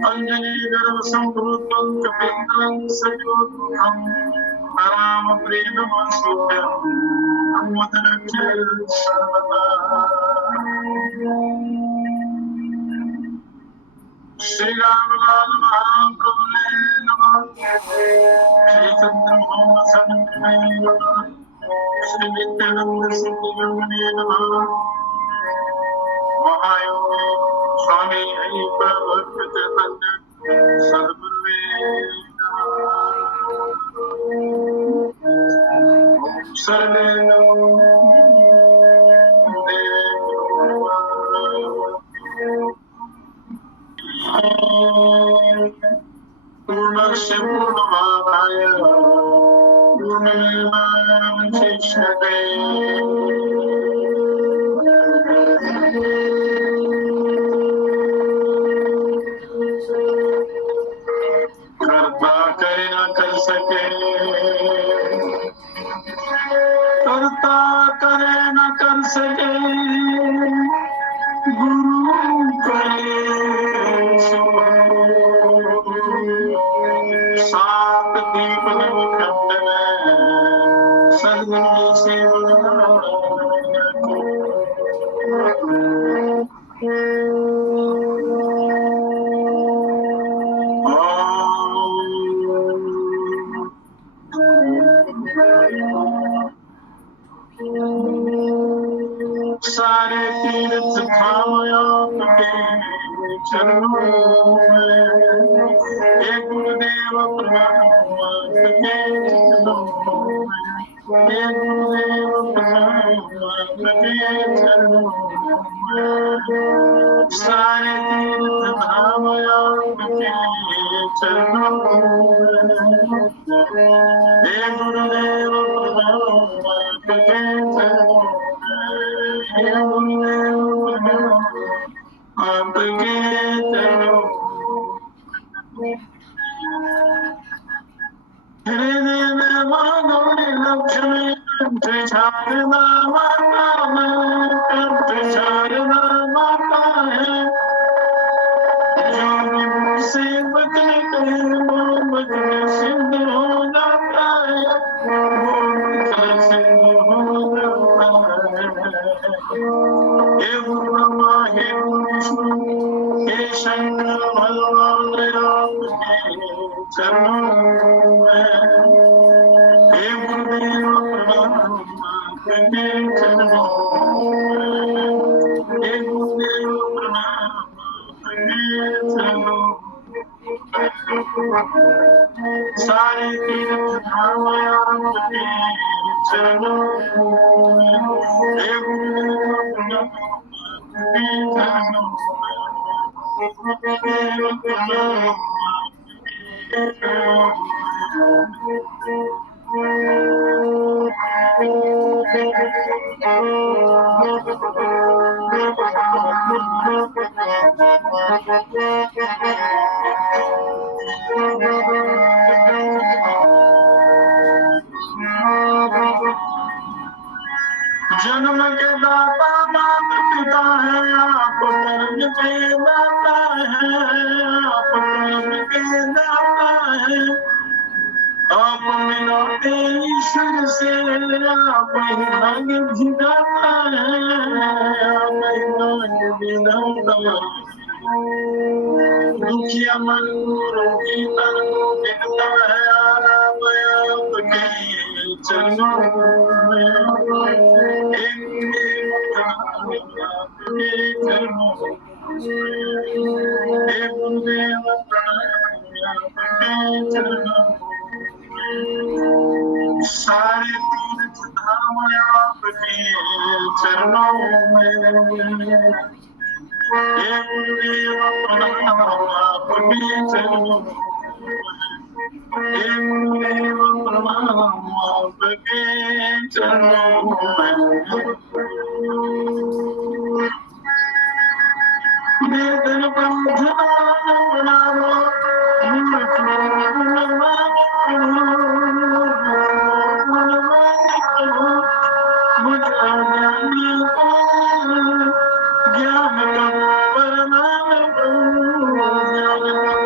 अंजनीगर्भ संभूतं कपिन्द्रं सयोद्धं रामप्रेममाशुभ्यं अमुदरक्षे सर्वदा। श्री रामलाल महाप्रभु नमः। श्री चंद्रमोहन संजय नमः। श्री नित्यानंद सिद्धि नमः। महायोगी स्वामी अय्यप्पभक्त चैतन्य सद्गुरुवे नमः। सर्वे पूर्णस्य पूर्णमादाय पूर्णमेवावशिष्यते। कर्ता करे न कर सके, कर्ता करे न कर सके, गुरु करे सो। सात दीप खंड में सदगुरु से सारे तीर्थ धामया के चरणों में हे गुरुदेव प्रणाम के चरणों में, हे गुरुदेव प्रणाम के चरणों में। सारे तीर्थ धामया के चरणों में हे गुरुदेव प्रणाम के चरणों में। आपके चरणों हृदय में मानव लक्ष्मी शारदा माता में शारदा माता है। जो से बचने के बचने सिद्ध हो जाता है, वो सिद्ध हो जाता है। हे ब्रह्मा हे विष्णु हे शंकर भगवान राम के चरणों में हे गुरुदेव प्रणाम के चरणों में, हे गुरुदेव प्रणाम के चरणों। सारे तीर्थ धाम आपके चरणों में हे गुरुदेव प्रणाम के चरणों जन्म के दाता माता पिता है आप, कर्म के दाता है आप, कर्म के दाता है आप। मिलाते ईश्वर से आप ही भाग्य दिलाता है, आप ही भाग्य दिलाता है। दुखिया मन रोगी तन को गिरता है आराम आपके चरणों में। हे गुरुदेव प्रणाम चरणों। सारे तीर्थ धाम आपके चरणों में हे गुरुदेव प्रणाम आपके चरणों में, हे गुरुदेव प्रणाम आपके चरणों में। वेदन बंधना ज्ञान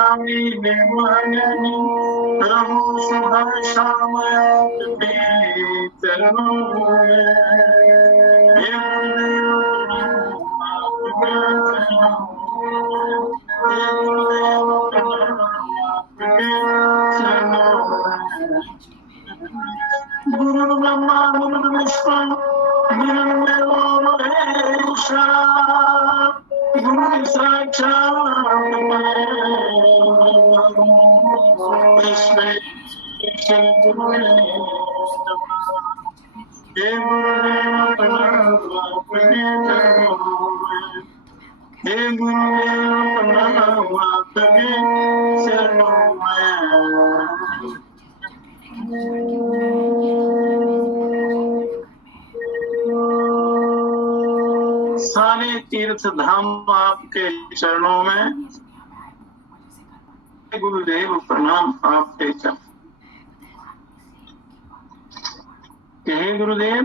रानी ने मांगनी रहूं सुबह शाम आपके चरणों में। हे गुरुदेव आपके चरणों में, हे गुरुदेव आपके चरणों में। गुरु ब्रह्मा गुरु विष्णु गुरुदेवो महेश्वरा गुरु साक्षात् तस्मै श्री गुरुवे नमः। हे गुरुदेव प्रणाम आपके चरणों में, हे गुरुदेव प्रणाम आपके चरणों में। सारे तीर्थ धाम आपके चरणों में, गुरुदेव प्रणाम आपके चरण। हे गुरुदेव,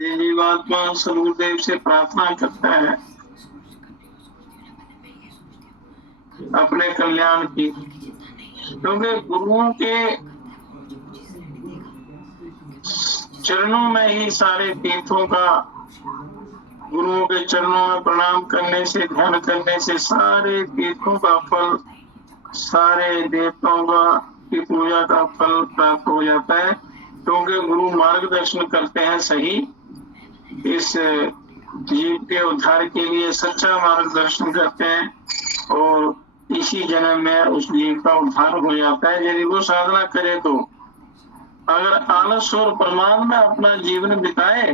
ये जीवात्मा सदगुरुदेव से प्रार्थना करता है अपने कल्याण की, क्योंकि गुरुओं के चरणों में ही सारे तीर्थों का, गुरुओं के चरणों में प्रणाम करने से, ध्यान करने से सारे तीर्थों का फल, सारे देवताओं का की पूजा का फल प्राप्त हो जाता है। क्योंकि गुरु मार्गदर्शन करते हैं सही, इस जीव के उद्धार के लिए सच्चा मार्गदर्शन करते हैं और इसी जन्म में उस जीव का उद्धार हो जाता है यदि वो साधना करे तो। अगर आलस और प्रमाद में अपना जीवन बिताए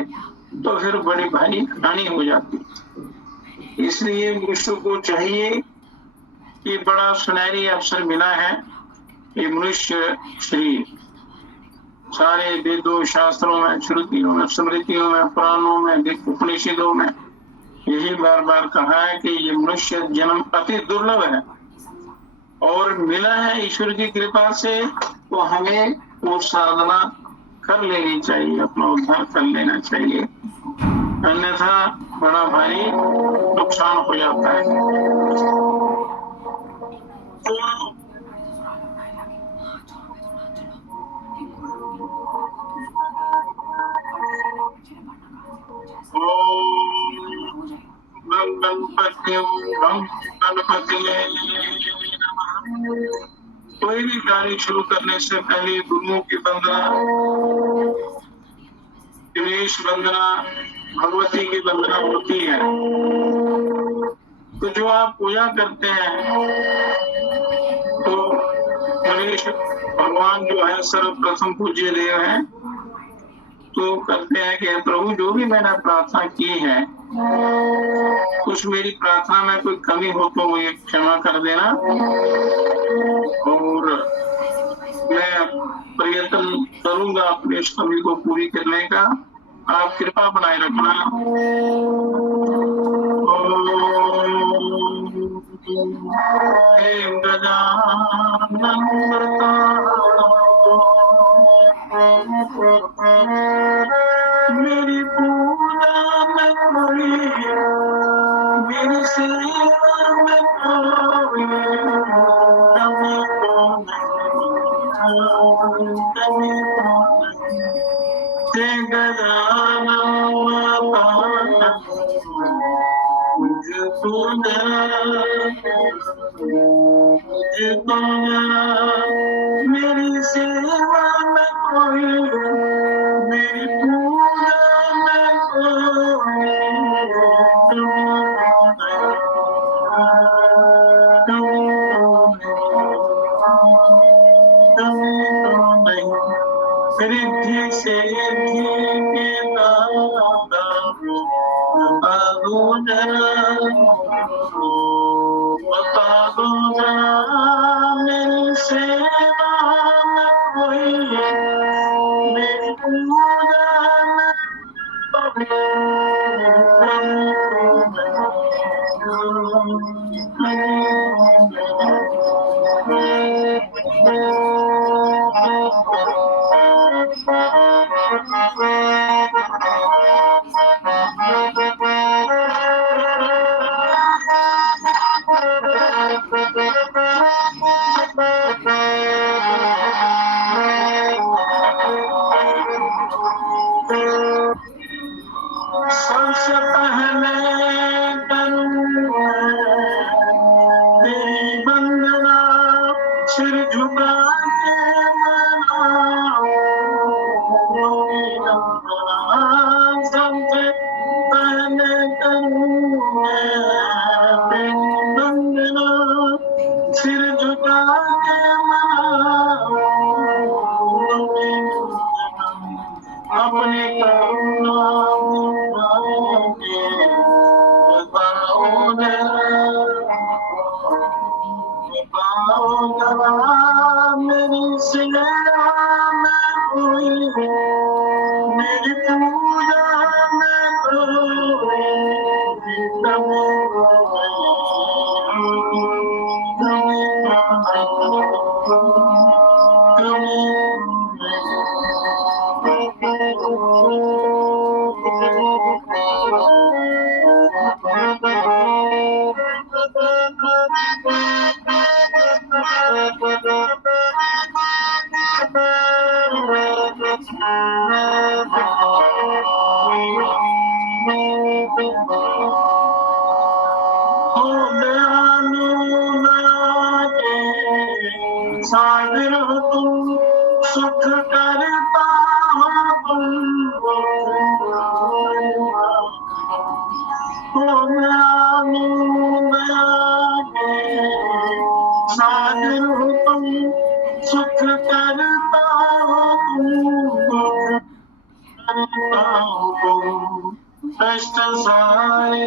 तो फिर बड़ी भारी हानि हो जाती। इसलिए मनुष्य को चाहिए कि बड़ा सुनहरी अवसर मिला है, ये मनुष्य शरीर सारे वेदों शास्त्रों में, श्रुतियों में, स्मृतियों में, पुराणों में, उपनिषदों में यही बार बार कहा है कि ये मनुष्य जन्म अति दुर्लभ है और मिला है ईश्वर की कृपा से, तो हमें वो साधना कर लेनी चाहिए, अपना उद्धार कर लेना चाहिए, अन्यथा बड़ा भारी नुकसान हो जाता है। कोई भी कार्य शुरू करने से पहले गुरुओं की वंदना, गणेश वंदना, भगवती की वंदना होती है। तो जो आप पूजा करते हैं तो गणेश भगवान जो है सर्वप्रथम पूज्य देव हैं, तो कहते हैं कि प्रभु जो भी मैंने प्रार्थना की है, कुछ मेरी प्रार्थना में कोई कमी हो तो मुझे क्षमा कर देना और मैं प्रयत्न करूंगा अपने इस कमी को पूरी करने का, आप कृपा बनाए रखना। मेरी पूजा में कोई, मेरी सेवा में कोई कमी तो नहीं, कमी तो नहीं। गजानन मुझको मेरी सेवा में कोई, मेरी पूजा में कोई रिद्धि से रिद्धि के दाता बता दो जरा मेरी सेवा में कोई, मेरी पूजा में सबसे पहले तेरी वंदना सिर झुका के सबसे पहले तेरी वंदना सिर झुका के अपने करुणा मेरी सेवा में कोई मेरी पूजा में सागर तुम सुख करता सागर तुम सुख करता कष्ट सारे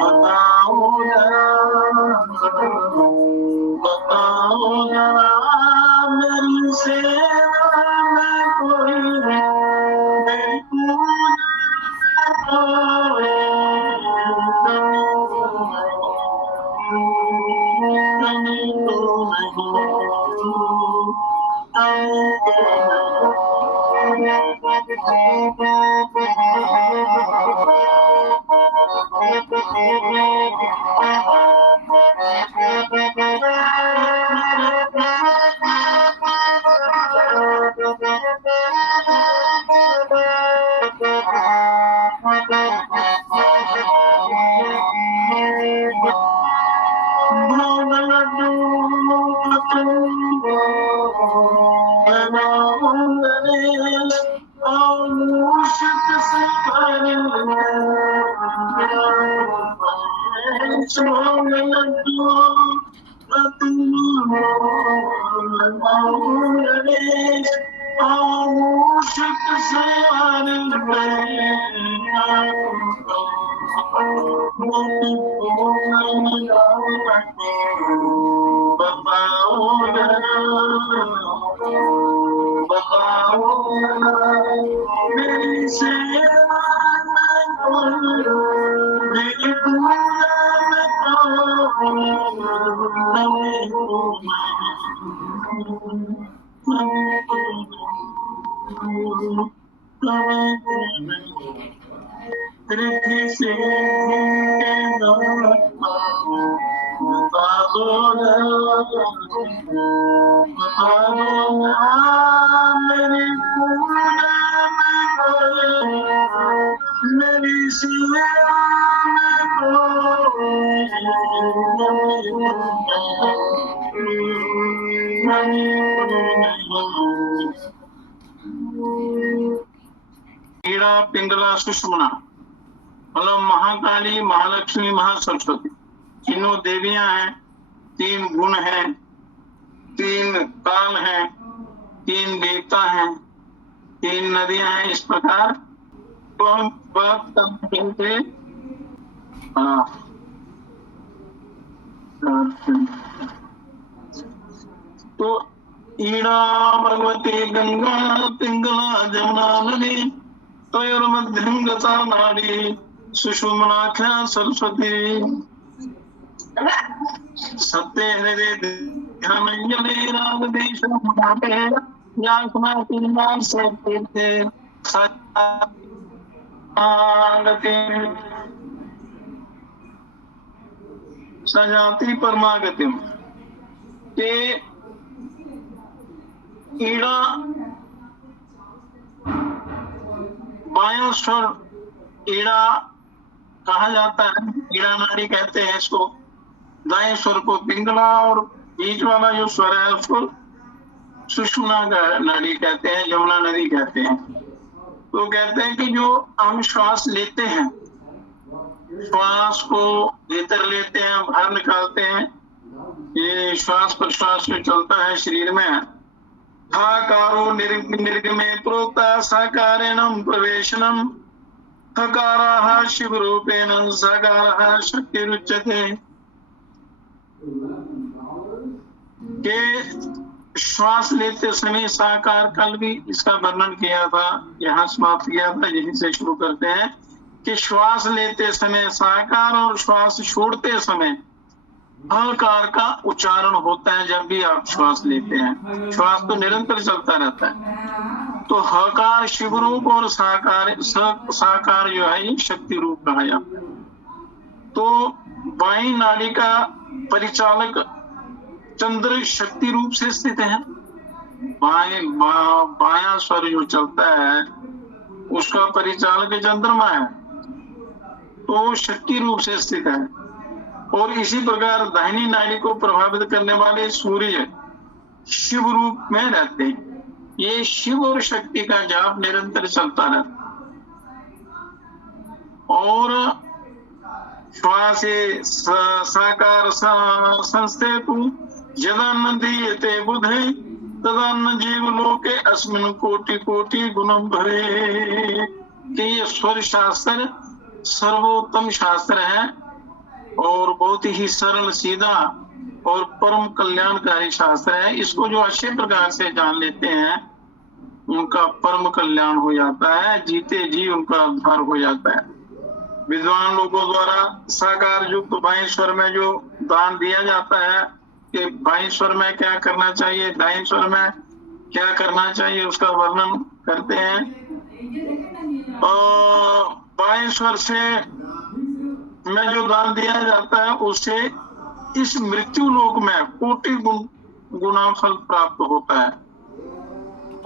बताओ जरा मेरी सेवा में कोई मेरी मेरी सेवा मेरी पूजा रिद्धि से मेरी पूजा मेरी सेवा ईड़ा पिंगला सुषमना मतलब महाकाली महालक्ष्मी महासरस्वती तीनों देवियां हैं, 3 गुण हैं, 3 काल हैं, 3 देवता हैं, 3 नदियां हैं। इस प्रकार तो हम बात करते तो ईड़ा भगवती गंगा पिंगला जमुना नदी तयोर्मध्यम गता नाड़ी सुषुम्नाख्या सरस्वती सत्य हृदय ध्यानंजलि रागदेश माते यासनाति नाम सत्य सजाति सजाति परमागतिम के ईड़ा बायां स्वर ईड़ा कहा जाता है, ईड़ा नाड़ी कहते हैं इसको। दाएं स्वर को पिंगला और बीच वाला जो स्वर है उसको सुषुम्ना नाड़ी कहते हैं, यमुना नदी कहते हैं। तो कहते हैं कि जो हम श्वास लेते हैं, श्वास को भीतर लेते हैं, बाहर निकालते हैं, ये श्वास प्रश्वास जो चलता है शरीर में। हाकारो निर्गमे प्रोक्ता साकारेणम प्रवेशनम हकाराः शिवरूपेण साकाराः शक्तिरुच्यते। के श्वास लेते समय साकार, कल भी इसका वर्णन किया था, यहाँ समाप्त किया था, यहीं से शुरू करते हैं कि श्वास लेते समय साकार और श्वास छोड़ते समय हकार का उच्चारण होता है। जब भी आप श्वास लेते हैं, श्वास तो निरंतर चलता रहता है, तो हकार शिव रूप और साकार जो है ये शक्ति रूप कहा जाता है। तो बाईं नाड़ी का परिचालक चंद्र शक्ति रूप से स्थित है। बायां स्वर जो चलता है उसका परिचालक चंद्रमा है, तो शक्ति रूप से स्थित है। और इसी प्रकार दाहिनी नाड़ी को प्रभावित करने वाले सूर्य शिव रूप में रहते हैं। ये शिव और शक्ति का जाप निरंतर चलता रहता है। और श्वास साकार संस्थेतु यदा न दीयते बुधे तदा न जीव लोके अस्मिन् कोटि कोटि गुणम भरे। कि ये स्वर शास्त्र सर्वोत्तम शास्त्र है और बहुत ही सरल सीधा और परम कल्याणकारी शास्त्र है। इसको जो अच्छे प्रकार से जान लेते हैं उनका परम कल्याण हो जाता है, जीते जी उनका उद्धार हो जाता है। विद्वान लोगों द्वारा साकार युक्त बाएं स्वर में जो दान दिया जाता है कि बाएं स्वर में क्या करना चाहिए, दाएं स्वर में क्या करना चाहिए, उसका वर्णन करते हैं। और बाएं स्वर से में जो दान दिया जाता है उससे इस मृत्यु लोक में कोटि गुना फल प्राप्त होता है।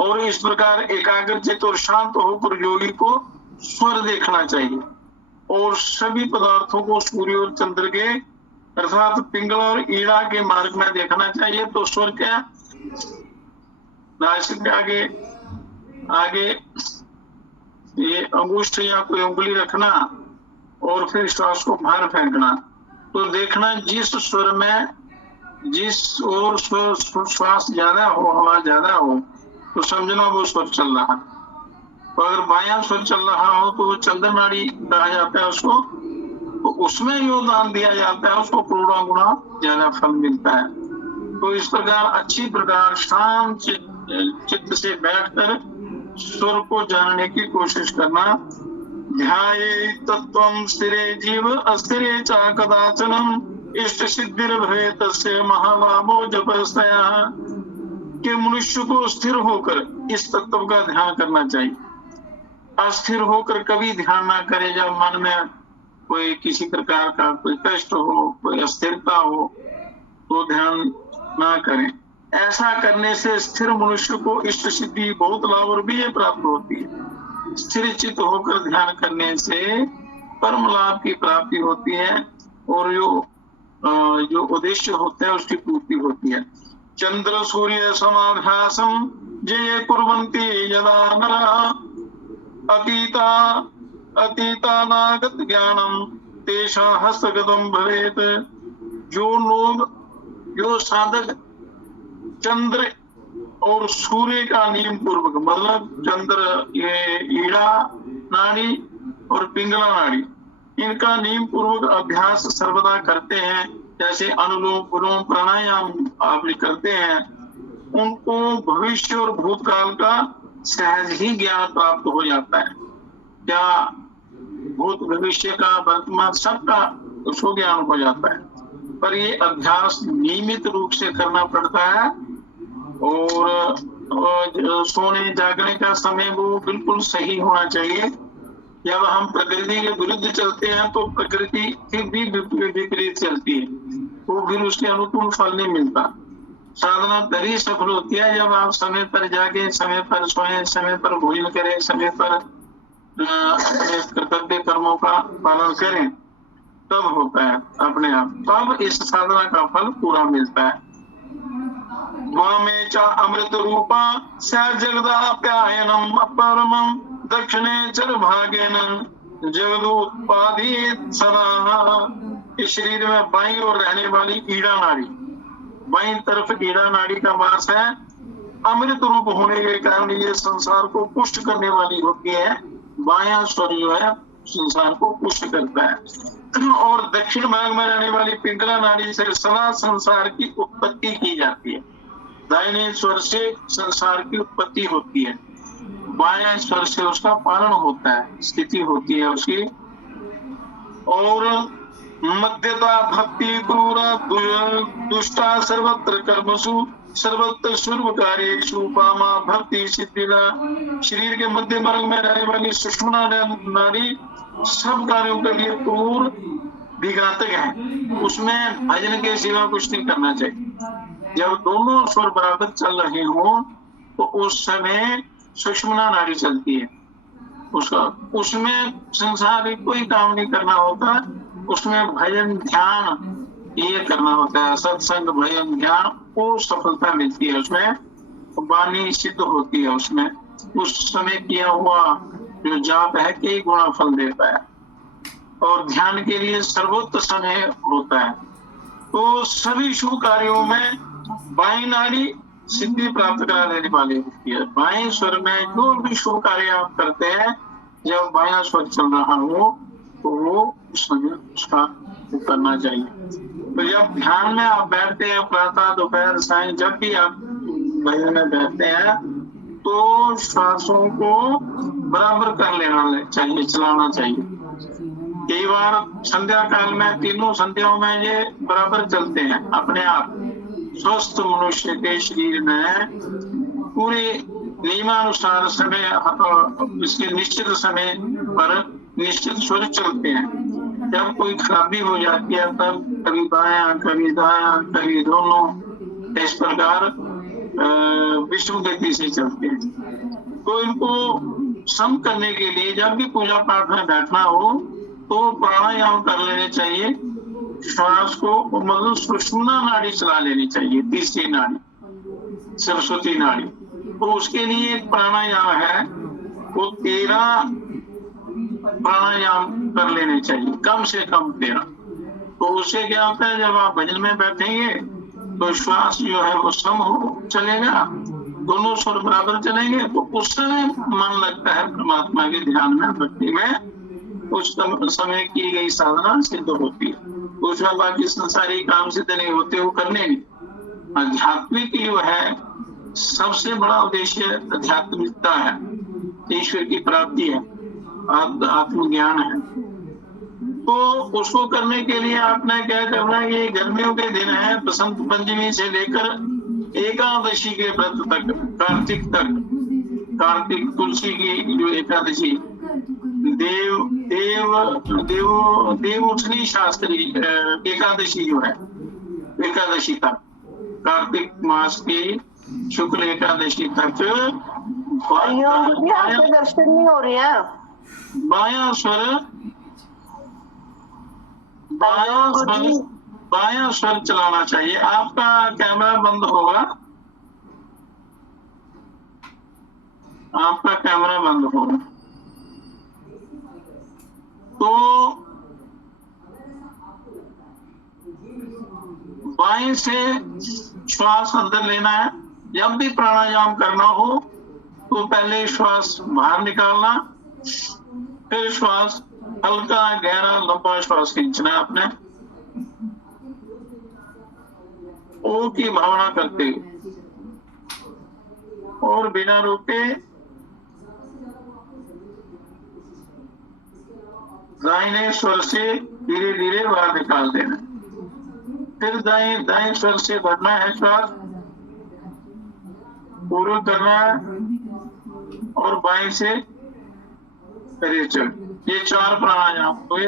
और इस प्रकार एकाग्रचित और शांत होकर योगी को स्वर देखना चाहिए और सभी पदार्थों को सूर्य और चंद्र के अर्थात पिंगल और ईड़ा के मार्ग में देखना चाहिए। तो स्वर क्या, नासिक के आगे ये अंगुष्ठ या कोई उंगली रखना और फिर श्वास को बाहर फेंकना। तो देखना जिस स्वर में जिस और श्वास ज्यादा हो, हवा ज्यादा हो, तो समझना वो स्वर चल रहा है। तो अगर बायां स्वर चल रहा हो तो वो चंद्र नाड़ी कहा जाता है उसको, तो उसमें योगदान दिया जाता है, उसको करोड़ों गुना ज्यादा फल मिलता है। तो इस प्रकार अच्छी प्रकार शांत चित्त से बैठकर स्वर को जानने की कोशिश करना। ध्याये तत्वं स्थिरे जीव अस्थिरे च कदाचनम इष्ट सिद्धिर भवे तस्य महालाभो जपस्तया। कि मनुष्य को स्थिर होकर इस तत्व का ध्यान करना चाहिए। अस्थिर होकर कभी ध्यान ना करे। जब मन में कोई किसी प्रकार का कोई कष्ट हो, कोई अस्थिरता हो, तो ध्यान ना करें। ऐसा करने से स्थिर मनुष्य को इष्ट सिद्धि बहुत लाभ और विजय प्राप्त होती है। स्थिर चित्त होकर ध्यान करने से परम लाभ की प्राप्ति होती है और जो उद्देश्य होता है उसकी पूर्ति होती है। चंद्र सूर्य समाभ्यासम जय कुर्वन्ति यदा नरा अतीतानागत ज्ञानम तेषा हस्तगतम भवेत। जो साधक चंद्र और सूर्य का नियम पूर्वक, मतलब चंद्र ये ईड़ा नाड़ी और पिंगला नाड़ी, इनका नियम पूर्वक अभ्यास सर्वदा करते हैं, जैसे अनुलोम विलोम प्राणायाम आप करते हैं, उनको भविष्य और भूतकाल का सहज ही ज्ञान प्राप्त हो जाता है। क्या भूत भविष्य का वर्तमान सबका उसको ज्ञान हो जाता है। पर ये अभ्यास नियमित रूप से करना पड़ता है और सोने जागने का समय वो बिल्कुल सही होना चाहिए। जब हम प्रकृति के विरुद्ध चलते हैं तो प्रकृति की भी विपरीत चलती है, वो फिर उसके अनुकूल फल नहीं मिलता। साधना तभी सफल होती है जब आप समय पर जागे, समय पर सोएं, समय पर भोजन करें, समय पर अपने कर्तव्य कर्मों का पालन करें तब होता है अपने आप, तब इस साधना का फल पूरा मिलता है। वामे च अमृत रूपा स जगदाप्यायनम अपरमम दक्षिणे चर भागेन जगदुत्पादी सदा। इस शरीर में बाईं ओर रहने वाली ईड़ा नाड़ी, बाईं तरफ ईड़ा नाड़ी का वास है। अमृत रूप होने के कारण ये संसार को पुष्ट करने वाली होती है। बायां स्वर जो है संसार को पुष्ट करता है। और दक्षिण भाग में रहने वाली पिंगला नाड़ी से सदा संसार की उत्पत्ति की जाती है। दाहिने स्वर से संसार की उत्पत्ति होती है, बाएं स्वर से उसका पालन होता है, स्थिति होती है उसकी। और मध्यता भक्ति क्रूरा दुष्टा सर्वत्र कर्मसु सर्वत्र सर्व कार्येषु पामा भक्ति सिद्धिदा। शरीर के मध्य मार्ग में रहने वाली सुषुम्ना नाड़ी सब कार्यों के लिए क्रूर विघातक है, उसमें भजन के सिवा कुछ नहीं करना चाहिए। जब दोनों स्वर बराबर चल रहे हो तो उस समय सुषुम्ना नाड़ी चलती है, उसका उसमें संसार कोई काम नहीं करना होता, उसमें भजन ध्यान ये करना होता है। सत्संग भजन ध्यान को सफलता मिलती है, उसमें वाणी सिद्ध होती है, उसमें उस समय किया हुआ जो जाप है कई गुना फल देता है। और ध्यान के लिए सर्वोत्तम समय होता है। तो सभी शुभ कार्यों में बाईं नाड़ी सिद्धि प्राप्त करा देने वाली होती है। बाएं स्वर में जो भी शुभ कार्य आप करते हैं, जब बायां स्वर चल रहा हो तो वो उसका करना चाहिए। तो जब ध्यान में आप बैठते हैं, प्रातः दोपहर साय जब भी आप भजन में बैठते हैं, तो श्वासों को बराबर कर लेना चाहिए, चलाना चाहिए। कई बार संध्या काल में तीनों संध्याओं में ये बराबर चलते हैं अपने आप। स्वस्थ मनुष्य के शरीर में पूरे नियमानुसार समय, इसके निश्चित समय पर निश्चित स्वर चलते हैं। जब कोई खराबी हो जाती है तब कभी बायां कभी दायां कभी दोनों इस प्रकार विष्णु गति से चलते हैं। तो इनको सम करने के लिए जब भी पूजा पाठ में बैठना हो तो प्राणायाम कर लेने चाहिए। श्वास को मतलब सुषुम्ना नाड़ी चला लेनी चाहिए, तीसरी नाड़ी सरस्वती नाड़ी। तो उसके लिए एक प्राणायाम है, वो 13 प्राणायाम कर लेने चाहिए, कम से कम 13। तो उससे क्या होता है, जब आप भजन में बैठेंगे तो श्वास जो है वो सम हो चलेगा, दोनों स्वर बराबर चलेंगे, तो उस समय मन लगता है परमात्मा के ध्यान में, भक्ति में। उस समय की गई साधना सिद्ध होती है। उसमें बाकी संसारी काम सिद्ध नहीं होते, वो करने नहीं। आध्यात्मिक जो है सबसे बड़ा उद्देश्य आध्यात्मिकता है, ईश्वर की प्राप्ति है, आत्मज्ञान है। तो उसको करने के लिए आपने क्या करना है, ये गर्मियों के दिन है, बसंत पंचमी से लेकर एकादशी के व्रत तक, कार्तिक तक, कार्तिक तुलसी की जो एकादशी, देव उठनी शास्त्री एकादशी जो है, एकादशी तक, कार्तिक मास की शुक्ल एकादशी तक दर्शन नहीं हो रही है। बायां स्वर चलाना चाहिए। आपका कैमरा बंद होगा, आपका कैमरा बंद होगा। तो बाएं से श्वास अंदर लेना है। जब भी प्राणायाम करना हो तो पहले श्वास बाहर निकालना, फिर श्वास हल्का गहरा लंबा श्वास खींचना है आपने, ओ की भावना करते और बिना रुके दाहिने स्वर से धीरे धीरे बाहर निकाल देना। फिर दाएं स्वर से भरना है, श्वास पूरा करना है और बाएं से करिए चल। ये 4 प्राणायाम हुए।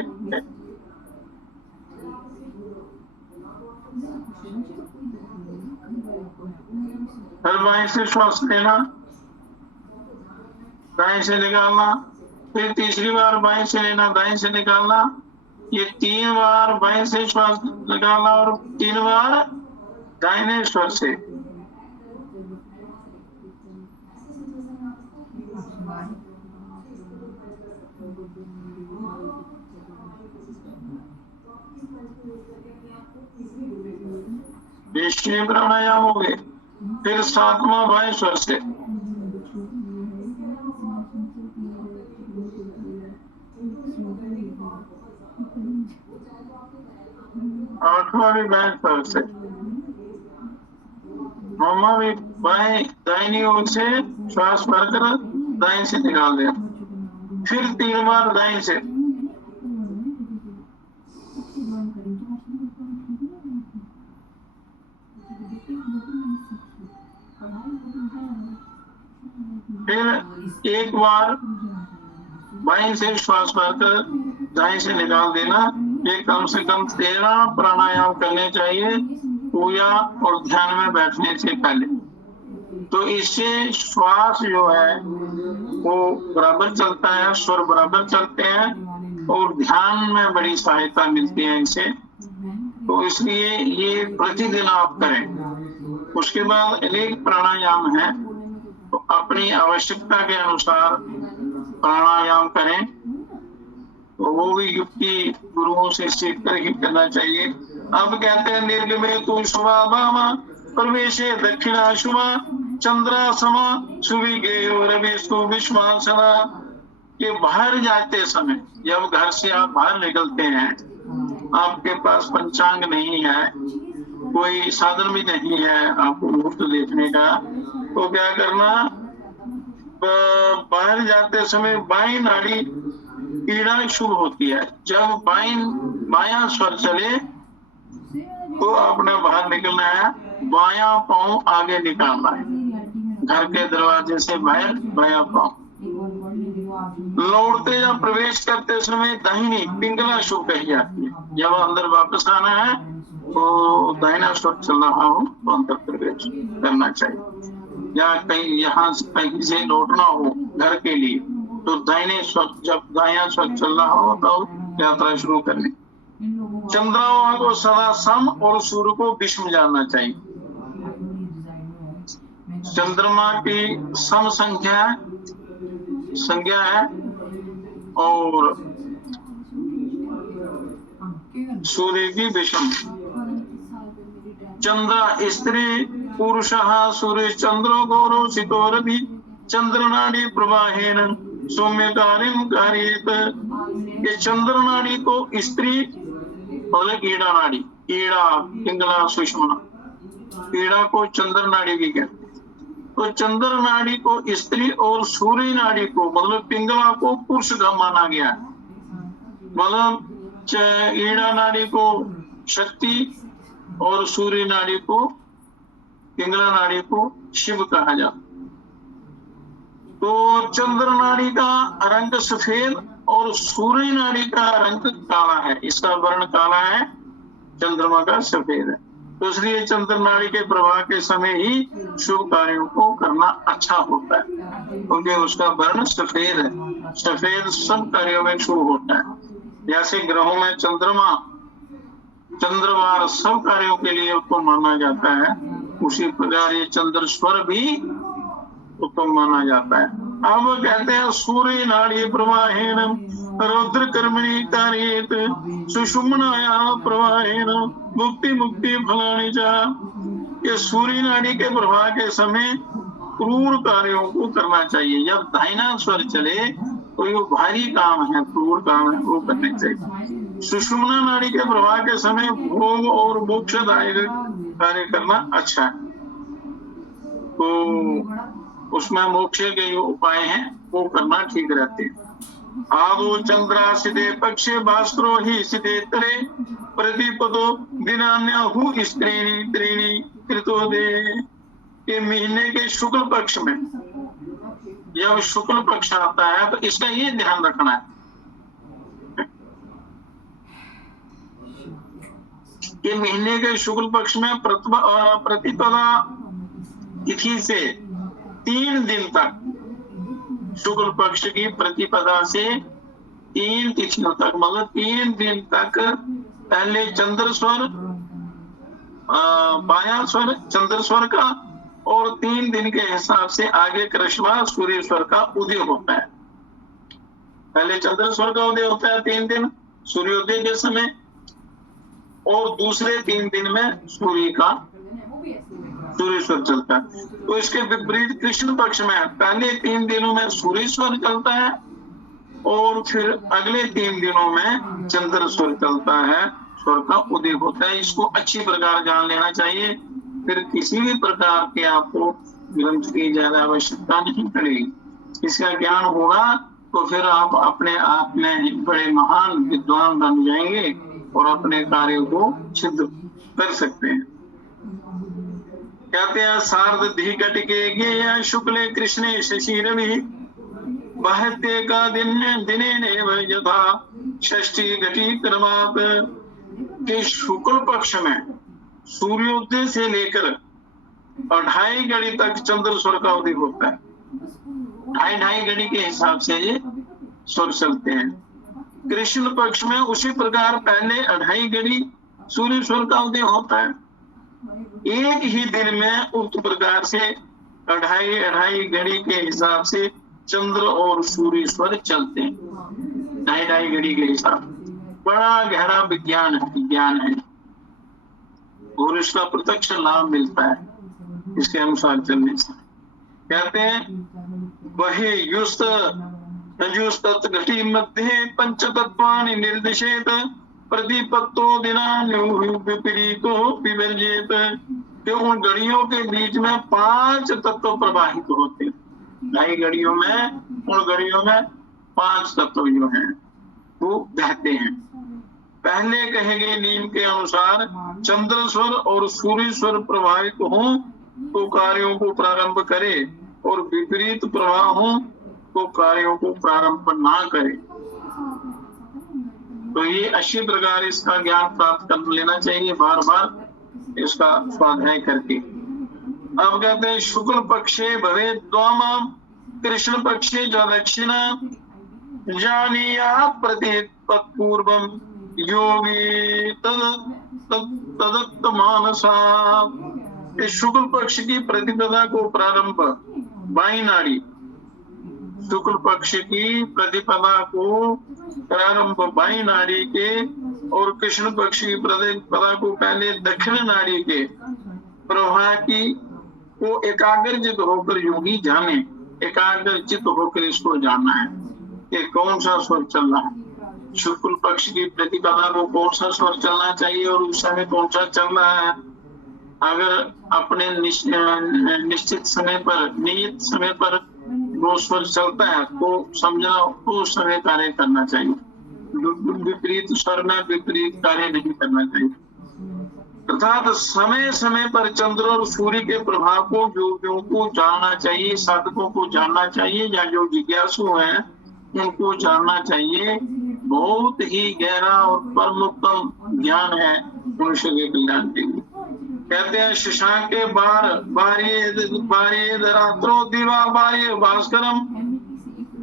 फिर बाएं से श्वास लेना, दाएं से निकालना, फिर तीसरी बार बाएं से लेना, दाएं से निकालना। ये 3 बार बाएं से श्वास निकालना और 3 बार दाहिने स्वर से। ये 6 प्राणायाम हो गए। फिर 7वां बाएं स्वर से। 8वां भी बाएं स्वर से। 9वां भी बाएं दाहिनी ओर से श्वास भरकर दाएं से निकाल देना। फिर 3 बार दाएं से। फिर 1 बार बाएं से श्वास भरकर दाएं से निकाल देना। ये कम से कम 13 प्राणायाम करने चाहिए पूजा और ध्यान में बैठने से पहले। तो इससे श्वास जो है वो बराबर चलता है, स्वर बराबर चलते हैं और ध्यान में बड़ी सहायता मिलती है इनसे। तो इसलिए ये प्रतिदिन आप करें। उसके बाद अनेक प्राणायाम है, तो अपनी आवश्यकता के अनुसार प्राणायाम करें। तो वो भी युक्ति गुरुओं से सीख कर ही करना चाहिए। अब कहते हैं निर्गमे तु शुभा भामा प्रवेशे दक्षिणा शुभा चंद्रासमा सुविगेयो रविस्तु विश्वासना। ये बाहर जाते समय, जब घर से आप बाहर निकलते हैं, आपके पास पंचांग नहीं है, कोई साधन भी नहीं है आपको मुहूर्त देखने का, तो क्या करना, बाहर जाते समय बाईं नाड़ी पीड़ा शुरू होती है। जब बायां स्वर चले तो आपने बाहर निकलना है, बायां पांव आगे निकालना है, घर के दरवाजे से बाहर बायां पांव। लौटते या प्रवेश करते समय दाहिनी पिंगला शुभ कही जाती है। जब अंदर वापस आना है तो दाहिना स्वर चल रहा हो तो अंदर प्रवेश करना चाहिए। या कहीं यहाँ कहीं से लौटना हो घर के लिए तो दाहिने स्वर, जब दायां स्वर चल रहा हो तो यात्रा शुरू करनी। चंद्रमा को सदा सम और सूर्य को विषम जानना चाहिए। चंद्रमा की सम संज्ञा है और सूर्य की विषम। चंद्र स्त्री पुरुष सूर्य चंद्रो गौरव सितोरभि चंद्र नाड़ी प्रवाहेन सौम्य कार्येत। ये चंद्र नाड़ी को स्त्री मतलब ईड़ा नाड़ी, ईड़ा पिंगला सुषमा, ईड़ा को चंद्र नाड़ी भी कहते हैं। तो चंद्र नाड़ी को स्त्री और सूर्य नाड़ी को मतलब पिंगला को पुरुष का माना गया है। मतलब ईड़ा नाड़ी को शक्ति और सूर्य नाड़ी को, पिंगला नाड़ी को शिव कहा जाता। तो चंद्र नाड़ी का रंग सफेद और सूर्य नाड़ी का रंग काला है। इसका वर्ण काला है, चंद्रमा का सफेद है। तो इसलिए चंद्र नाड़ी के प्रवाह के समय ही शुभ कार्यों को करना अच्छा होता है, क्योंकि उसका वर्ण सफेद है। सफेद सब कार्यों में शुभ होता है। जैसे ग्रहों में चंद्रवार सब कार्यों के लिए उत्तम माना जाता है, उसी प्रकार ये चंद्र स्वर भी उत्तम माना जाता है। अब कहते हैं सूर्य नाड़ी प्रवाहेन रौद्र कर्मणि कार्येत सुषुम्नाया प्रवाहेन मुक्ति फलानि च। ये सूर्य नाड़ी के प्रवाह के समय क्रूर कार्यों को करना चाहिए। जब दाहिना स्वर चले तो ये भारी काम है, क्रूर काम है, वो करने चाहिए। सुषुम्ना नाड़ी के प्रवाह के समय भोग और मोक्षदायक कार्य करना अच्छा है। तो उसमें मोक्ष के जो उपाय हैं वो करना ठीक रहते हैं। आदो चंद्रा सिदे पक्षे भास्करो ही सिदे तरे प्रतिपदो दिनान्याहु स्त्रीणी त्रीणी कृतो दे। ये महीने के शुक्ल पक्ष में जब शुक्ल पक्ष आता है तो इसका ये ध्यान रखना है कि महीने के शुक्ल पक्ष में प्रतिपदा तिथि से 3 दिन तक शुक्ल पक्ष की प्रतिपदा से 3 तिथियों तक, मतलब 3 दिन तक पहले चंद्र स्वर, बायां स्वर चंद्र स्वर का, और 3 दिन के हिसाब से आगे कृष्णा सूर्य स्वर का उदय होता है। पहले चंद्र स्वर का उदय होता है 3 दिन सूर्योदय के समय, और दूसरे 3 दिन में सूर्य स्वर चलता है। तो इसके विपरीत कृष्ण पक्ष में पहले 3 दिनों में सूर्य स्वर चलता है, और फिर अगले 3 दिनों में चंद्र स्वर चलता है, स्वर का उदय होता है। इसको अच्छी प्रकार जान लेना चाहिए, फिर किसी भी प्रकार के आपको ग्रंथ की ज्यादा आवश्यकता नहीं पड़ेगी। इसका ज्ञान होगा तो फिर आप अपने आप में बड़े महान विद्वान बन जाएंगे और अपने कार्यों को सिद्ध कर सकते हैं। कहते हैं सार्धि घटिके शुक्ले कृष्णे शशि रवि बहते का दिने यथा षष्ठी घटी क्रमात, के शुक्ल पक्ष में सूर्योदय से लेकर 2:30 घड़ी तक चंद्र स्वर का उदय होता है। 2:30 घड़ी के हिसाब से ये स्वर चलते हैं। कृष्ण पक्ष में उसी प्रकार पहले 2:30 घड़ी सूर्य स्वर का उदय होता है। एक ही दिन में उक्त प्रकार से 2:30 घड़ी के हिसाब से चंद्र और सूर्य स्वर चलते हैं। 2:30 घड़ी के हिसाब, बड़ा गहरा ज्ञान है और इसका प्रत्यक्ष लाभ मिलता है इसके अनुसार चलने से। कहते हैं वही युस्त घटी मध्य पंचतत्वानि निर्दिशेत प्रतिपत्तो दिना विपरीतो विवर्जेत, तो उन घड़ियों के बीच में 5 तत्व प्रवाहित होते हैं। 2:30 घड़ियों में, उन घड़ियों में 5 तत्व जो हैं वो बहते हैं। पहले कहे गए नियम के अनुसार चंद्र स्वर और सूर्य स्वर प्रभावित हो तो कार्यों को प्रारंभ करे, और विपरीत प्रवाह हो तो कार्यों को प्रारंभ ना करे। तो ये अच्छी प्रकार इसका ज्ञान प्राप्त कर लेना चाहिए, बार बार इसका स्वाध्याय करके। अब कहते हैं शुक्ल पक्षे भवे द्वामा कृष्ण पक्षे जो दक्षिणा जानिया प्रतिपूर्वम योगी तदत्त मानसा। शुक्ल पक्ष की प्रतिपदा को प्रारंभ बाई नाड़ी, शुक्ल पक्ष की प्रतिपदा को प्रारंभ बाई नाड़ी के, और कृष्ण पक्ष की प्रतिपदा को पहले दक्षिण नाड़ी के प्रवाह की को एकाग्रचित होकर योगी जाने। एकाग्रचित होकर इसको जानना है कि कौन सा स्वर चल रहा है। शुक्ल पक्ष की प्रतिपदा को कौन सा स्वर चलना चाहिए और उस समय कौन सा चल रहा है। अगर अपने निश्चित समय पर, नियत समय पर वो स्वर चलता है तो समझना तो उस समय कार्य करना चाहिए। विपरीत स्वर में विपरीत कार्य नहीं करना चाहिए। अर्थात समय समय पर चंद्र और सूर्य के प्रभाव को योगियों को जानना चाहिए, साधकों को जानना चाहिए, या जो जिज्ञासु हैं उनको जानना चाहिए। बहुत ही गहरा और परमोत्तम ज्ञान है मनुष्य के कल्याण के लिए। कहते हैं शशांक के बार्ये रात्रो दिवा बार्ये भास्करम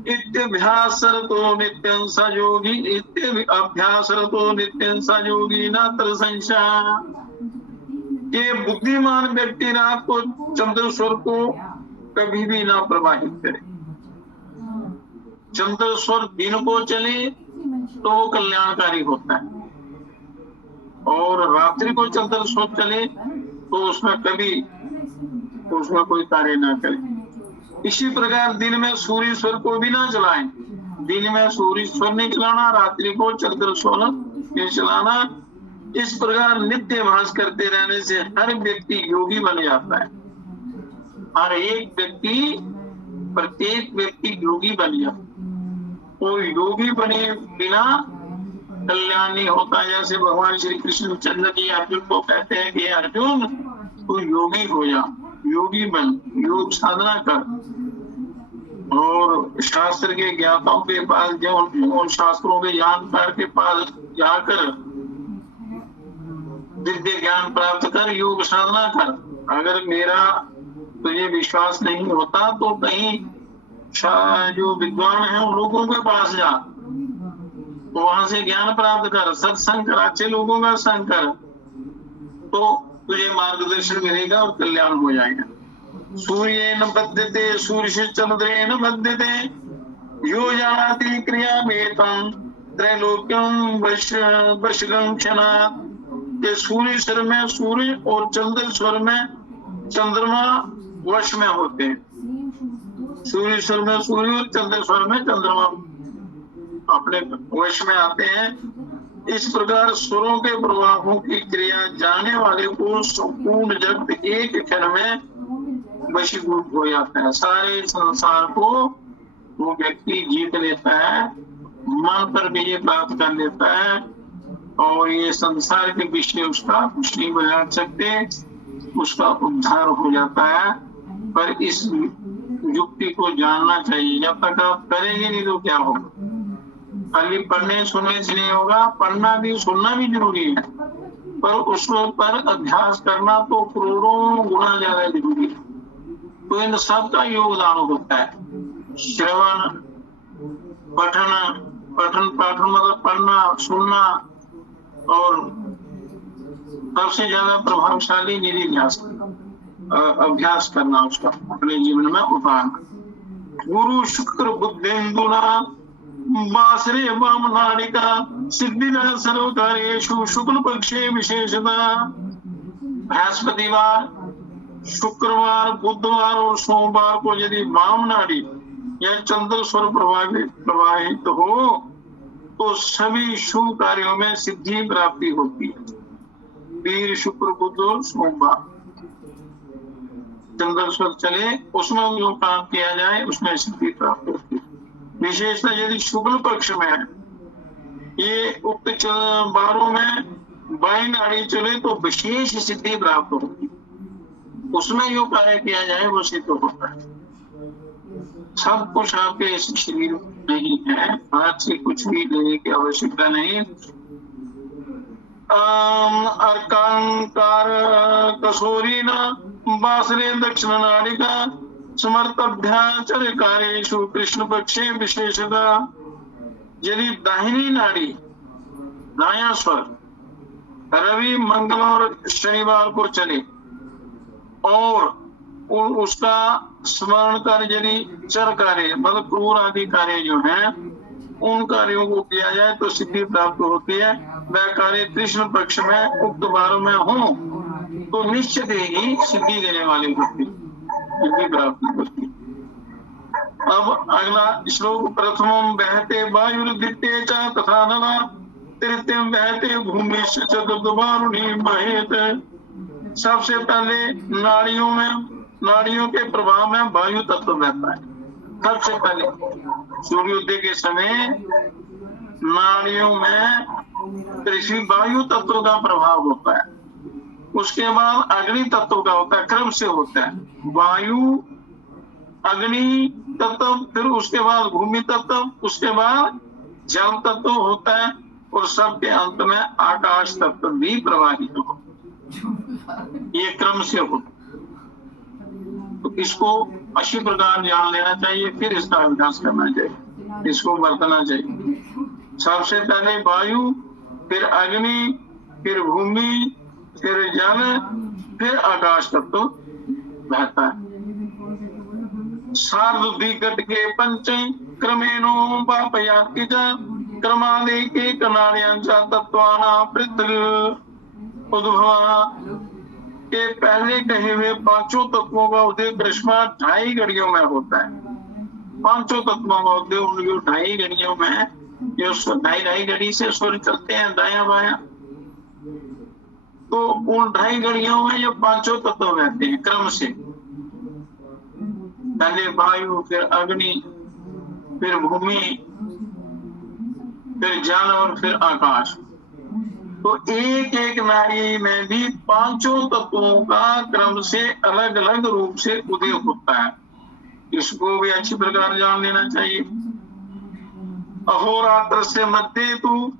इत्यभ्यासरतो नित्यं स योगी इत्यभ्यासरतो नित्यं स योगी नात्र संशय। ये बुद्धिमान व्यक्ति रात को चंद्र स्वर को कभी भी ना प्रवाहित करे। चंद्र स्वर दिन को चले तो वो कल्याणकारी होता है, और रात्रि को चंद्र स्वर चले तो उसमें कोई कार्य ना करे। इसी प्रकार दिन में सूर्य स्वर को भी ना चलाएं। दिन में सूर्य स्वर नहीं चलाना, रात्रि को चंद्र स्वर नहीं चलाना। इस प्रकार नित्य अभ्यास करते रहने से हर व्यक्ति योगी बन जाता है। हर एक व्यक्ति, प्रत्येक व्यक्ति योगी बन जाता है। कोई योगी बने बिना कल्याण नहीं होता। जैसे भगवान श्री कृष्ण चंद्र जी अर्जुन को कहते हैं कि अर्जुन तू योगी हो जा, योगी बन, योग साधना कर। और शास्त्र के ज्ञाताओं के पास, जो शास्त्रों के जानकार के पास जाकर दिव्य ज्ञान प्राप्त कर, योग साधना कर। अगर मेरा तुझे विश्वास नहीं होता तो कहीं जो विद्वान है उन लोगों के पास जा, वहां से ज्ञान प्राप्त कर, सत्संग कर, अच्छे लोगों का संग कर, तो तुझे मार्गदर्शन मिलेगा और कल्याण हो जाएगा। सूर्य न बद्धते सूर्य चंद्रे न बद्धते यो जानाति क्रिया मेतम त्रैलोक्यम वशगं क्षणात्। ये सूर्य स्वर में सूर्य और चंद्र स्वर में चंद्रमा वश में होते हैं। सूर्य स्वर में सूर्य और चंद्र स्वर में चंद्रमा अपने वश में आते हैं। इस प्रकार स्वरों के प्रभावों की क्रिया जानने वाले को संपूर्ण जगत एक क्षण में वशीभूत हो जाता है। सारे संसार को वो व्यक्ति जीत लेता है, मन पर विजय प्राप्त कर लेता है, और ये संसार के विषय उसका कुछ नहीं बना सकते, उसका उद्धार हो जाता है। पर इस युक्ति को जानना चाहिए। जब तक आप करेंगे नहीं तो क्या होगा? खाली पढ़ने सुनने से नहीं होगा, पढ़ना भी सुनना भी जरूरी है, पर उस पर अभ्यास करना तो करोड़ों गुना ज्यादा जरूरी है। तो इन सब का योगदान होता है। श्रवण, पठन मतलब पढ़ना सुनना, और सबसे ज्यादा प्रभावशाली निधिध्यास अभ्यास करना, उसका अपने जीवन में उतारना। गुरु शुक्र बुद्धेन्दुना वासरे वाम नाड़िका सिद्धिदा सर्वकार्येषु शुक्ल पक्षे विशेषता। बृहस्पतिवार, शुक्रवार, बुधवार और सोमवार को यदि वाम नाड़ी या चंद्र स्वर प्रवाहित हो तो सभी शुभ कार्यों में सिद्धि प्राप्ति होती है। वीर, शुक्र, बुध और सोमवार चंद्र स्वर चले, उसमें जो काम किया जाए उसमें सिद्धि प्राप्त होती है। विशेषता यदि शुक्ल पक्ष में है, ये उक्त बारों में बाई नाड़ी चले तो विशेष सिद्धि प्राप्त होती है। उसमें जो कार्य किया जाए वो सिद्ध होता है। सब कुछ आपके इस शरीर नहीं है, हाथ से कुछ भी लेने की आवश्यकता नहीं। अर्कांकार कसोरी न बासरे दक्षिण नाड़िका समर्थभ्याचर कार्येषु कृष्ण पक्षे विशेषता। यदि दाहिनी नाड़ी दायां स्वर रवि, मंगल और शनिवार को चले और उसका स्मरण कार्य यदि चर कार्य मतलब क्रूर आदि कार्य जो हैं उन कार्यों को किया जाए तो सिद्धि प्राप्त होती है। वह कार्य कृष्ण पक्ष में उक्त बारों में हो तो निश्चित ही सिद्धि देने वाले होती, सिद्धि प्राप्त होती। अब अगला श्लोक। प्रथमम बहते वायुर्दित्ये च तथा नला तृतीयम बहते भूमिश्च चतुर्थवारुणी बहेत। सबसे पहले नाड़ियों के प्रभाव में वायु तत्व बहता है। सबसे पहले सूर्योदय के समय नाड़ियों में पृथ्वी वायु तत्व का प्रभाव होता है। उसके बाद अग्नि तत्व का होता है, क्रम से होता है। वायु, अग्नि तत्व, फिर उसके बाद भूमि तत्व, उसके बाद जल तत्व होता है, और सबके अंत में आकाश तत्व भी प्रवाहित हो। ये क्रम से होता। तो इसको अच्छी प्रकार जान लेना चाहिए, फिर इसका अभ्यास करना चाहिए, इसको बरतना चाहिए। सबसे पहले वायु, फिर अग्नि, फिर भूमि, फिर जल, फिर आकाश तत्व बहता है। सार्वधिकट के पंच क्रमेणो पापयाति च क्रमादेके कनाड्यांचा तत्वाना पृथक उद्भवा। के पहले कहे हुए पांचों तत्वों का उदय कृष्णा 2.5 घड़ियों में होता है। पांचों तत्वों का उदय उन 2.5 घड़ियों में, जो 2.5 घड़ी से सूर्य चलते हैं दाया बाया, तो उन 2.5 घड़ियों में ये पांचों तत्व रहते हैं क्रम से। पहले वायु, फिर अग्नि, फिर भूमि, फिर जल और फिर आकाश। तो एक एक नाड़ी में भी पांचों तत्वों का क्रम से अलग अलग रूप से उदय होता है। इसको भी अच्छी प्रकार जान लेना चाहिए। अहोरात्र से मध्य तु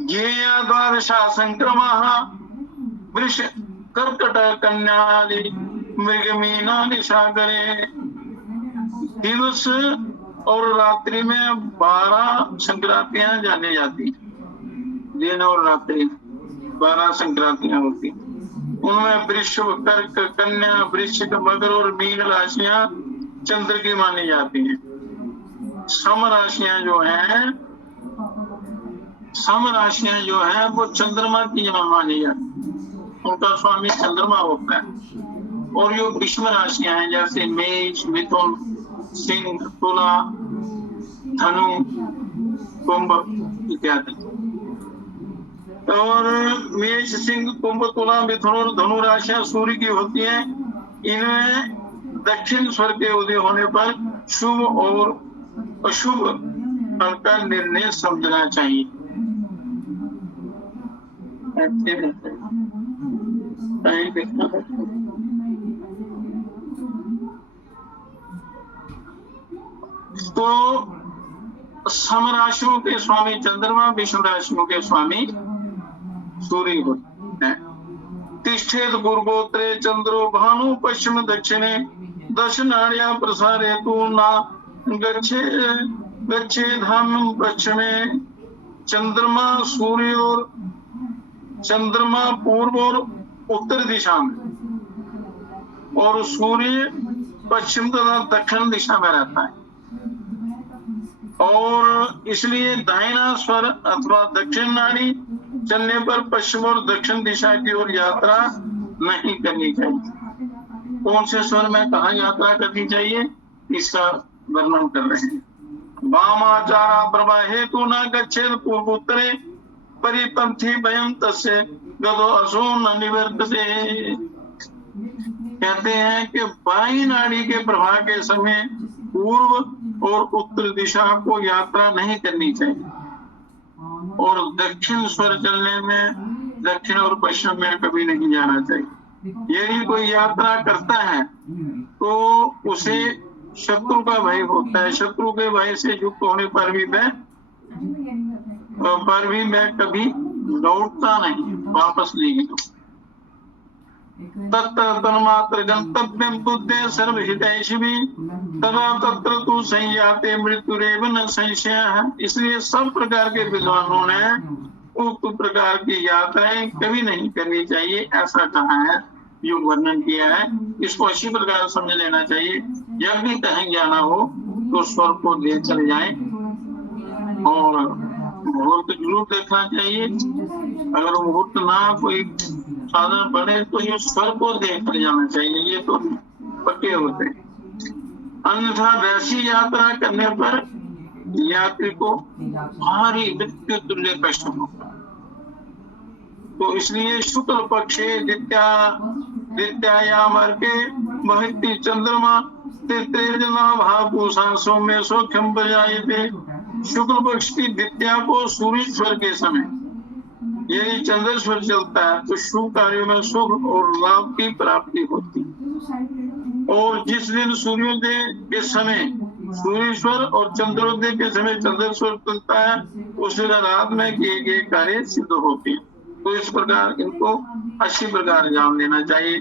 ज्ञेया द्वादशा संक्रमा वृष कर्कट कन्यादि मृगमीनादि सागरे। दिवस और रात्रि में 12 संक्रांतियां जानी जाती हैं। दिन और रात्रि 12 संक्रांतियां होती हैं। उनमें वृषभ, कर्क, कन्या, वृश्चिक, मकर और मीन राशियां चंद्र की मानी जाती हैं। सम राशियां जो है वो चंद्रमा की मानी जाती है। उनका स्वामी चंद्रमा होता है। और जो विषम राशियां हैं जैसे मेष, मिथुन, सिंह, तुला, धनु, कुंभ इत्यादि। और मेष, सिंह, कुंभ, तुला, मिथुन और धनु राशियां सूर्य की होती हैं। इनमें दक्षिण स्वर के उदय होने पर शुभ और अशुभ फल का निर्णय समझना चाहिए। तो सम राशियों के स्वामी चंद्रमा, विषम राशियों के स्वामी सूर्य होते हैं। तिष्ठेत पूर्वोत्तरे चंद्रो भानु पश्चिम दक्षिणे दशनाड़्या प्रसारेतु ना गच्छेधाम पश्चिमे। चंद्रमा सूर्य और चंद्रमा पूर्व और उत्तर दिशा में और सूर्य पश्चिम तथा दक्षिण दिशा में रहता है। और इसलिए दाहिना स्वर अथवा दक्षिण नाड़ी चलने पर पश्चिम और दक्षिण दिशा की ओर यात्रा नहीं करनी चाहिए। कौन से स्वर में कहाँ यात्रा करनी चाहिए इसका वर्णन कर रहे हैं। वामाचारा प्रवाहेतु न गच्छेत् पूर्वोत्तरे परिपंथी वयं तस्य गतो असो न निवर्तते। कहते हैं कि बाई नाड़ी के प्रवाह के समय पूर्व और उत्तर दिशा को यात्रा नहीं करनी चाहिए। और दक्षिण स्वर चलने में दक्षिण और पश्चिम में कभी नहीं जाना चाहिए। यदि कोई यात्रा करता है तो उसे शत्रु का भय होता है। शत्रु के भय से युक्त होने पर भी मैं कभी लौटता नहीं, वापस नहीं। तत्र तन्मात्र गंतव्यं बुद्धे सर्वहितैषिभिः तदा तत्र तु संयाते मृत्युरेव न संशयः। इसलिए सब प्रकार के विद्वानों ने उक्त प्रकार की यात्राएं कभी नहीं करनी चाहिए ऐसा कहा है, जो वर्णन किया है। इसको अच्छी प्रकार समझ लेना चाहिए। जब भी कहीं जाना हो तो स्वर को ले चल जाए और मुहूर्त जरूर देखना चाहिए। अगर मुहूर्त ना कोई साधन पड़े तो ये स्वर को देख कर जाना चाहिए, ये तो पक्के होते हैं। अन्यथा वैसी यात्रा करने पर यात्री को भारी मृत्यु तुल्य कष्ट होगा। तो इसलिए शुक्ल पक्षे द्वितीयायाम अर्के महति चंद्रमा तेजना भापूषा सौम्य सौख्यम बजायते। शुक्ल पक्ष की द्वितीया को सूर्य स्वर के समय यदि चंद्र स्वर चलता है तो शुभ कार्यों में सुख और लाभ की प्राप्ति होती है। और जिस दिन सूर्योदय के समय सूर्य स्वर और चंद्रोदय के समय चंद्र स्वर चलता है उस दिन रात में किए गए कार्य सिद्ध होते हैं। तो इस प्रकार इनको अच्छी प्रकार जान लेना चाहिए।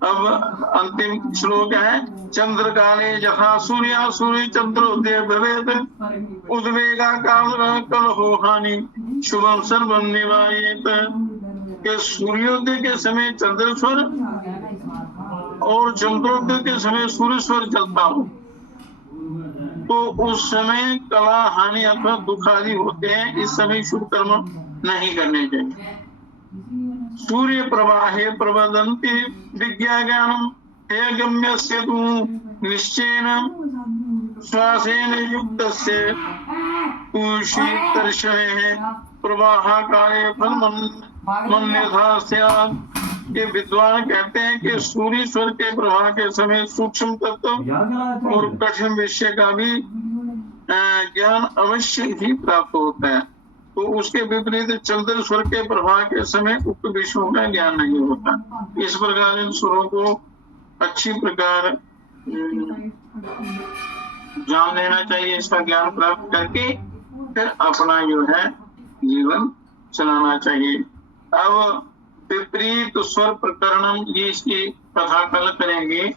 अब अंतिम श्लोक है। चंद्र काले जहाँ सूर्य चंद्रोदय भवेत् उद्वेगा काल कलहो हानि शुभम सर्वम निवायेत। के सूर्योदय के समय चंद्र स्वर और चंद्रोदय के समय सूर्य स्वर चलता हो तो उस समय कला हानि अथवा दुख आदि होते हैं। इस समय शुभ कर्म नहीं करने चाहिए। सूर्य प्रवाहे प्रवदन्ति विज्ञानम हे गम्यस्य तु निश्चयेन श्वासेन युक्तस्य तुषितर्षणे प्रवाह काले फलमन्यथा स्यात्। ये विद्वान कहते हैं कि सूर्य स्वर के प्रवाह के समय सूक्ष्म तत्व और कठिन विषय का भी ज्ञान अवश्य ही प्राप्त होता है। तो उसके विपरीत चंद्र स्वर के प्रवाह के समय उक्त विषयों का ज्ञान नहीं होता। इस प्रकार इन स्वरों को अच्छी प्रकार जान लेना चाहिए। इसका ज्ञान प्राप्त करके फिर अपना जो है जीवन चलाना चाहिए। अब विपरीत स्वर प्रकरणम ये इसकी कथा कल करेंगे।